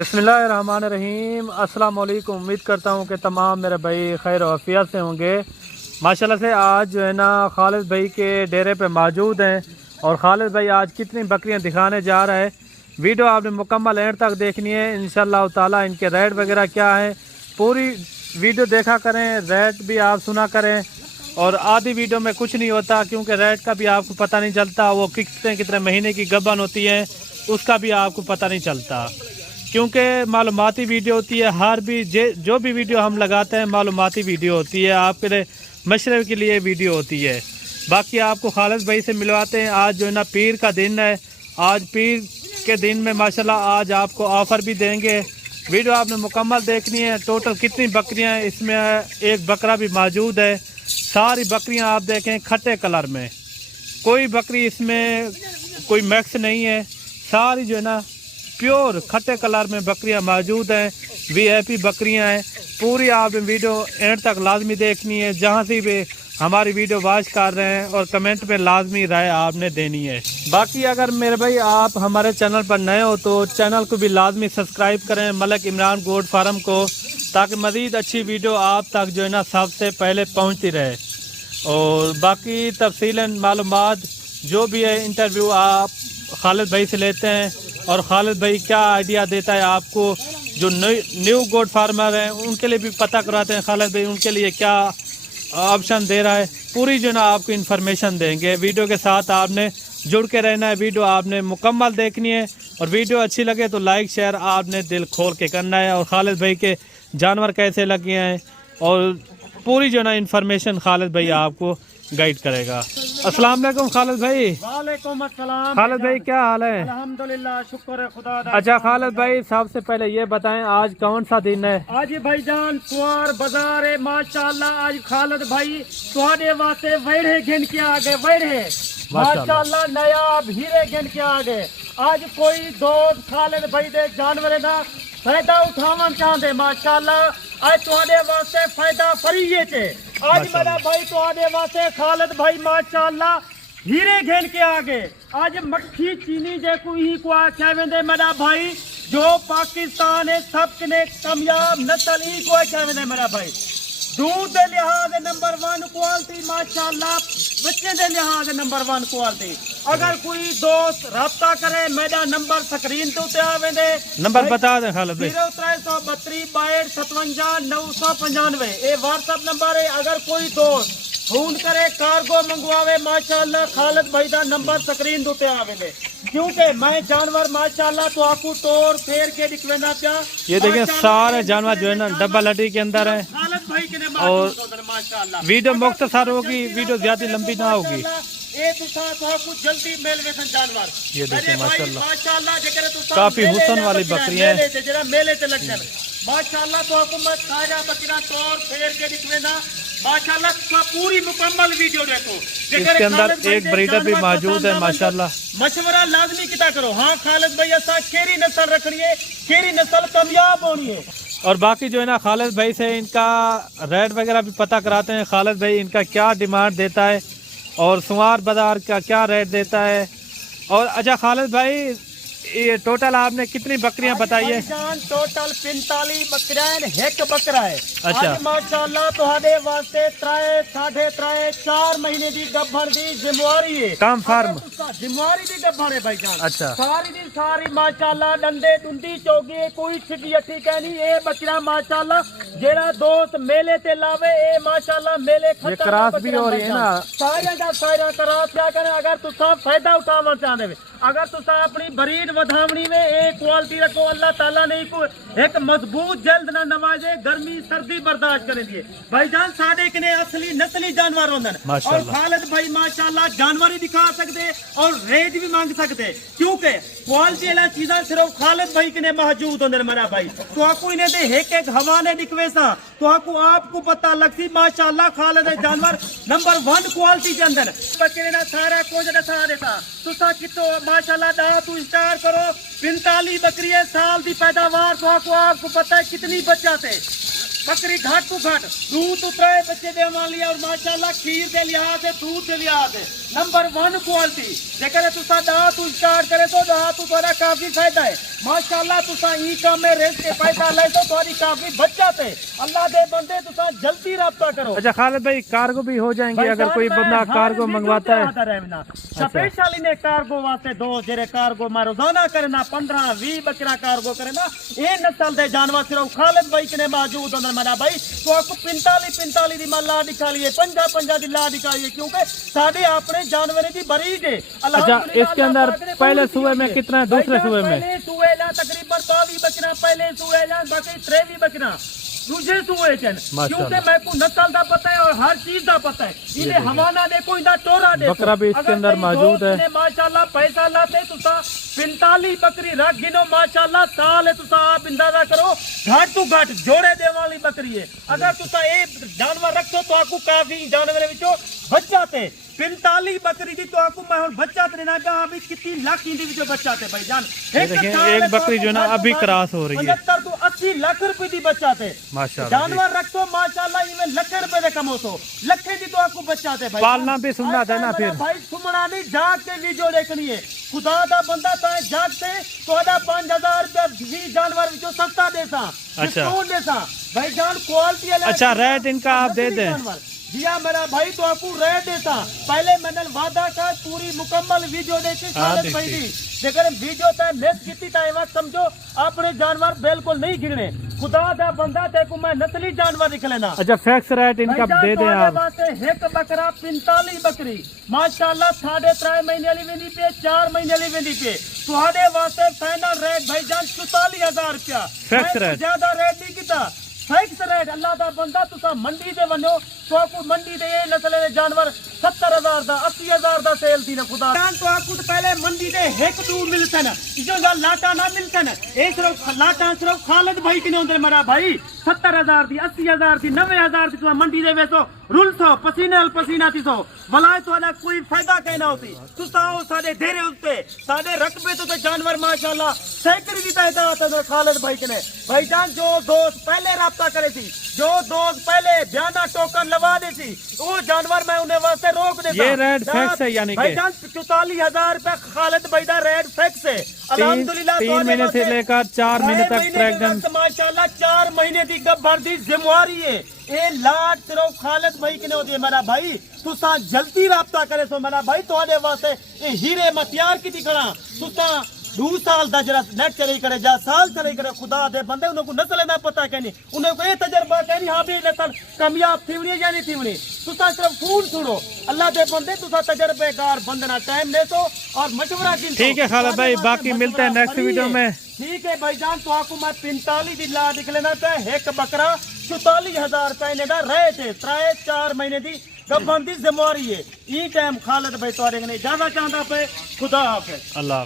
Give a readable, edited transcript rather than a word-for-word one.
बिस्मिल्लाहिर्रहमानिर्रहीम। अस्सलाम वालेकुम। उम्मीद करता हूँ कि तमाम मेरे भाई खैर और आफियत से होंगे। माशाल्लाह से आज जो है ना खालिद भाई के डेरे पे मौजूद हैं और खालिद भाई आज कितनी बकरियाँ दिखाने जा रहा है। वीडियो आपने मुकम्मल एंड तक देखनी है इंशाअल्लाह ताला। इनके रेट वगैरह क्या है पूरी वीडियो देखा करें, रेट भी आप सुना करें। और आधी वीडियो में कुछ नहीं होता क्योंकि रेट का भी आपको पता नहीं चलता, वो कितने कितने महीने की गबन होती है उसका भी आपको पता नहीं चलता, क्योंकि मालूमाती वीडियो होती है। हर भी जो भी वीडियो हम लगाते हैं मालूमाती वीडियो होती है, आपके लिए मशरफ के लिए वीडियो होती है। बाकी आपको खालिद भाई से मिलवाते हैं। आज जो है ना पीर का दिन है, आज पीर के दिन में माशाल्लाह आज आपको ऑफ़र भी देंगे। वीडियो आपने मुकम्मल देखनी है। टोटल कितनी बकरियां हैं, इसमें एक बकरा भी मौजूद है। सारी बकरियां आप देखें खट्टे कलर में, कोई बकरी इसमें कोई मैक्स नहीं है, सारी जो है ना प्योर खट्टे कलर में बकरियां मौजूद हैं। वीआईपी बकरियां हैं। पूरी आपने वीडियो एंड तक लाजमी देखनी है। जहां से भी हमारी वीडियो वॉच कर रहे हैं और कमेंट में लाजमी राय आपने देनी है। बाकी अगर मेरे भाई आप हमारे चैनल पर नए हो तो चैनल को भी लाजमी सब्सक्राइब करें, मलिक इमरान गोट फार्म को, ताकि मज़ीद अच्छी वीडियो आप तक जो है ना सबसे पहले पहुँचती रहे। और बाकी तफसीलन मालूमात जो भी है इंटरव्यू आप खालिद भाई से लेते हैं और खालिद भाई क्या आइडिया देता है आपको। जो न्यू गोट फार्मर हैं उनके लिए भी पता कराते हैं खालिद भाई उनके लिए क्या ऑप्शन दे रहा है। पूरी जो ना आपको इन्फॉर्मेशन देंगे। वीडियो के साथ आपने जुड़ के रहना है, वीडियो आपने मुकम्मल देखनी है और वीडियो अच्छी लगे तो लाइक शेयर आपने दिल खोल के करना है। और खालिद भाई के जानवर कैसे लगे हैं और पूरी जो ना इन्फॉर्मेशन खालिद भाई आपको गाइड करेगा। अस्सलाम वालेकुम खालिद भाई। वालेकुम अस्सलाम। खालिद भाई क्या हाल है? अल्हम्दुलिल्लाह, शुक्र है खुदा दा। अच्छा खालिद भाई सबसे पहले ये बताएं आज कौन सा दिन है? आज भाईजान सुआर बाजार है माशाल्लाह। आज खालिद भाई तुहाडे वास्ते वेड़े गिन के आ गए, वेड़े माशाल्लाह नायाब हीरे गिन के आ गए। आज कोई दोस्त खालिद भाई दे जानवर दा फायदा उठावन चाहते माशाल्लाह। आज तुहाडे वास्ते फायदा फरी है। आज मेरा भाई तुहाडे वास्ते खालिद भाई माशाल्लाह हीरे घेल के आ गए। आज मक्खी चीनी जेको ही को आख्या वेंदे मेरा भाई, जो पाकिस्तान है सबने कामयाब नस्ल ही को आख्या वेंदे मेरा भाई। दूध के लिहाज नंबर 1 क्वालिटी माशाल्लाह, बच्चे के लिहाज नंबर 1 क्वालिटी। अगर कोई दोस्त राब्ता करे मेरा नंबर स्क्रीन तो उते आवेंदे। नंबर बता दें खालिद भाई। 0332 62 995 ये व्हाट्सएप नंबर है। अगर कोई दोस्त फोन करे कार्गो मंगवावे माशाल्लाह खालिद भाई का नंबर स्क्रीन तो उते आवेंदे। क्योंकि मैं जानवर माशाल्लाह तो आपको तोड़ फेर के दिखवेंदा पिया। ये देखिए सारे जानवर जो है ना डबल हड्डी के अंदर है खालिद भाई के और वीडियो मुख्तसर होगी, वीडियो ज्यादा लंबी ना होगी। जल्दी मेल वेसन जानवर ये देखिए माशाल्लाह काफी काफी हुसन वाली बकरियां हैं। मेले ते लगन माशाल्लाह तो आपको मैं ताजा बकरियां तोड़ फेर के दिखवेंदा माशाल्लाह। पूरी मुकम्मल वीडियो देखो। इसके अंदर एक ब्रीडर भी मौजूद है माशाल्लाह। मशवरा लाजमी किता करो। हाँ खालिद भाई असा केरी नस्ल रखनी है, केरी नस्ल कामयाब होनी है। और बाकी जो है ना खालिद भाई से इनका रेट वगैरह भी पता कराते हैं। खालिद भाई इनका क्या डिमांड देता है और सुवार बाजार का क्या रेट देता है। और अच्छा खालिद भाई ये टोटल आपने कितनी बकरियां बताई है? टोटल 45 बकरियां, एक बकरा है। अच्छा माशाल्लाह तुहाडे वास्ते 3 साढ़े 3 4 महीने दी गब्भर दी जिम्मेवारी है। काम फार्म जिम्मेवारी दी गब्भर है भाईजान। अच्छा सारी दी सारी माशाल्लाह डंडे डुंडी चौगी कोई छिटी अठी कहनी। ये बकरियां माशाल्लाह जेड़ा दोस्त मेले ते लावे ए माशाल्लाह मेले ये क्रॉस भी हो रही है ना सारे दा सारा क्रॉस क्या करे। अगर तुसा फायदा उठावन चाहते, अगर तुसा अपनी बरीड वधावनी में एक क्वालिटी रखो, अल्लाह ताला ने को एक मजबूत जल्द ना नवाजे, गर्मी सर्दी बर्दाश्त करे दिए भाईजान। साडे कने असली नस्ली जानवर होंदे और खालिद भाई माशाल्लाह जानवर ही दिखा सकते और रेट भी मांग सकते, क्योंकि क्वालिटी वाला चीज़ां सिर्फ खालिद भाई कने मौजूद होंदे मेरा भाई। तो आपको इन्हें दे एक हवाले दिखवे सा तो आपको पता लगसी माशाल्लाह खालिद जानवर नंबर 1 क्वालिटी के अंदर बकरे ना सारा कुछ दसा देता। तुसा कितो माशाल्लाह दा तू स्टार करो 45 बकरी साल की पैदावार। तो आपको पता है कितनी बच्चा थे बकरी घाट तो घाट दूध उतराए बच्चे दे मान लिया। और माशाल्लाह खीर के लिहाज से दूध के लिहाज से नंबर 1 क्वालिटी जेकर तुसा दा तू स्टार्ट करे तो दा तू तोरा काफी फायदा है माशाल्लाह तुसा ई काम में रेस के पैसा ले तो तोरी काफी बचत है अल्लाह दे बंदे तुसा जल्दी राब्ता करो। अच्छा खालिद भाई कार्गो भी हो जाएंगे अगर कोई बंदा कार्गो मंगवाता है? स्पेशली ने कार्गो वास्ते दो जेरे कार्गो मा रोजाना करना 15-20 बकरा कार्गो करना ये नस्ल दे जानवर सिर्फ खालिद भाई कने मौजूद होंदन मेरा भाई तो आपको 45 दी ला निकालिए 50 दी ला निकालिए क्योंकि साडे अपने जानवरों की बरीड है। अच्छा इसके अंदर पहले सुबह में कितना है दूसरे सुबह में? पहले सुबह ला तकरीबन 22 बकरा पहले सुबह ला बाकी 23 बकरा दूसरे सुबह चन क्योंकि मैं को नस्ल दा पता है और हर चीज दा पता है इन्हें हवाना देखो इंदा टोरा देखो बकरा भी इसके अंदर मौजूद है माशाल्लाह पैसा लाते तुसा 45 बकरी रख गिनो माशाल्लाह साल है तुसा आप अंदाजा करो घाट तो घाट जोड़े दे वाली बकरी है अगर तुसा ए जानवर रखो तो आपको काफी जानवर विचो बच्चा थे 45 बकरी दी तो आपको मैं बच्चा देना चाहा अभी कितनी लाख इंदी विचो बच्चा थे भाईजान एक बकरी जो ना अभी क्रॉस हो रही है 75 तो 80 लाख रुपए दी बच्चा थे माशाल्लाह जानवर रखो माशाल्लाह इनमें लाख रुपए दे कमो सो लखे दी तो आपको बच्चा थे भाई पालना भी सुनना था ना फिर भाई सुमना नहीं जाग के वीडियो देखनी है खुदा दा बंदा ताए जागते तोड़ा 5000 रुपया 20 जानवर विचो सस्ता देसा डिस्काउंट देसा भाईजान क्वालिटी वाला अच्छा रेट इनका आप दे दें जिया मेरा भाई तो आपको रेट देता पहले मैंने वादा का पूरी मुकम्मल वीडियो देखी खालिद भाई दी जेकर वीडियो तय मिस की टाइम समझो अपने जानवर बिल्कुल नहीं गिरने खुदा दा बंदा ते को मैं नस्ली जानवर निकले ना। अच्छा फिक्स रेट इनका दे दें आप एक बकरा 45 बकरी माशाल्लाह 3.5 महीने वाली वेंदी पे 4 महीने वाली वेंदी पे तुहाडे वास्ते फाइनल रेट भाईजान 44000 रुपया फिक्स रेट ज्यादा रेट नहीं कीता फिक्स रेट अल्लाह दा बंदा तुसा मंडी दे वनो तो आपको मंडी दे ये नस्ल दे जानवर 70000 दा 80000 दा सेल थी ना खुदा तो आपको तो पहले मंडी दे एक दू मिलते ना जो लाटा ना मिलते ना ए सिर्फ लाटा सिर्फ खालिद भाई के होंदे मेरा भाई 70000 दी 80000 दी 90000 दी तो मंडी दे वेसो रुल सो पसीने अल पसीना थी सो भला तो कोई फायदा कहना होती तुसा ओ साडे धेरे उत्ते साडे रकबे तो जानवर माशाल्लाह सैकड़ी दी तादाद है खालिद भाई के भाईजान जो दोस्त पहले राब्ता करे थी जो दोस्त पहले बयाना टोकन लगा दे थी वो जानवर मैं उन्हें वास्ते रोक देता ये रेट फिक्स है यानी कि भाईजान 44000 रुपया खालिद भाई दा रेट फिक्स है अल्हम्दुलिल्लाह 3 महीने से लेकर 4 महीने तक प्रेग्नेंट माशाल्लाह 4 महीने दी गब्बर दी जिम्मेवारी है ए लाट सिर्फ खालिद भाई के होती है मेरा भाई तुसा जल्दी राब्ता करे सो मेरा भाई तुहाडे वास्ते ए हीरे मैं तैयार की खड़ा तुसा 2 साल दा जरा नेट चले करे जा साल चले करे खुदा दे बंदे उन्हें को नस्ल ना पता कहनी उन्हें को ये तजर्बा कहनी हां भी नस्ल कामयाब थीवनी या नहीं थीवनी तुसा सिर्फ फोन सुनो अल्लाह दे बंदे तुसा तजर्बेकार बंदना टाइम ले तो और मशवरा की ठीक है खालिद भाई बाकी मिलते हैं नेक्स्ट वीडियो में ठीक है भाईजान तो आपको मैं 45 दी ला निकलेना था एक बकरा 44000 रुपए ने दा रहे थे 3-4 महीने दी गब्बन दी जिम्मेवारी है ई टाइम खालिद भाई तोरे ने ज्यादा चाहता पे खुदा हाफिज अल्लाह।